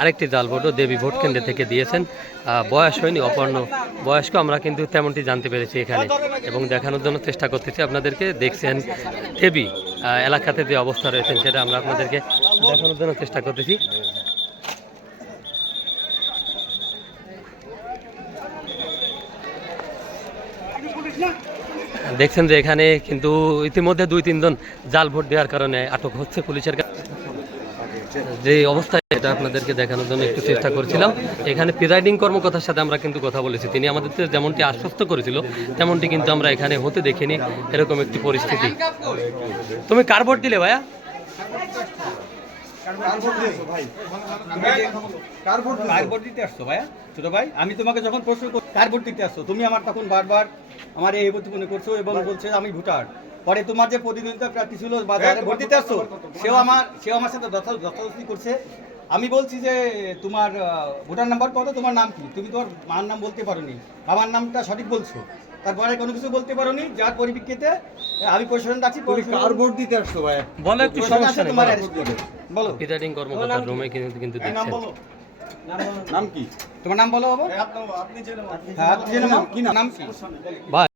আরেকটি জাল ভোটও দেবী ভোট কেন্দ্র থেকে দিয়েছেন। বয়স হয়নি, অপর্ণ বয়স্ক, আমরা কিন্তু তেমনটি জানতে পেরেছি এখানে এবং দেখানোর জন্য চেষ্টা করতেছি আপনাদেরকে। দেখছেন দেবী এলাকাতে যে অবস্থা রয়েছেন সেটা আমরা আপনাদেরকে দেখানোর জন্য চেষ্টা করতেছি। দেখছেন যে এখানে কিন্তু ইতিমধ্যে 2-3 জন জাল ভোট দেওয়ার কারণে আটক হচ্ছে পুলিশের কাছে। যে অবস্থায় এটা আপনাদেরকে দেখানোর জন্য একটু চেষ্টা করছিলাম। এখানে প্রিজাইডিং কর্মকর্তার সাথে আমরা কিন্তু কথা বলেছি, তিনি আমাদের যেমনটি আশ্বস্ত করেছিল তেমনটি কিন্তু আমরা এখানে হতে দেখিনি, এরকম একটি পরিস্থিতি। তুমি কার ভোট দিলে ভাইয়া? আমি তোমাকে যখন প্রশ্ন কার ভোট দিতে আসছো, তুমি আমার তখন বারবার আমার এই মনে করছো এবং বলছে আমি ভোটার। পরে তোমার যে প্রতিদ্বন্দ্বিতা প্রার্থী ছিল বা যারা ভোট দিতে আসছো সেও আমার সাথে যথাযথি করছে। আমি বলছি যে তোমার ভোটার নাম্বার কত, তোমার নাম কি, তুমি তোমার মার নাম বলতে পারোনি, বাবার নামটা সঠিক বলছো, তারপরে কোনো কিছু বলতে পারোনি, যার পরিপ্রেক্ষিতে আমি প্রশাসন ডাকছি। কার ভোট দিতে আসছো ভাই? বলো একটু সমস্যা নেই, তোমার বলো। প্রিজাইডিং কর্মকর্তার রুমে কিন্তু দেখছেন। নাম কি তোমার নাম বলো বাবা? আপনি জেনে নাম কি? নাম কি? ভাই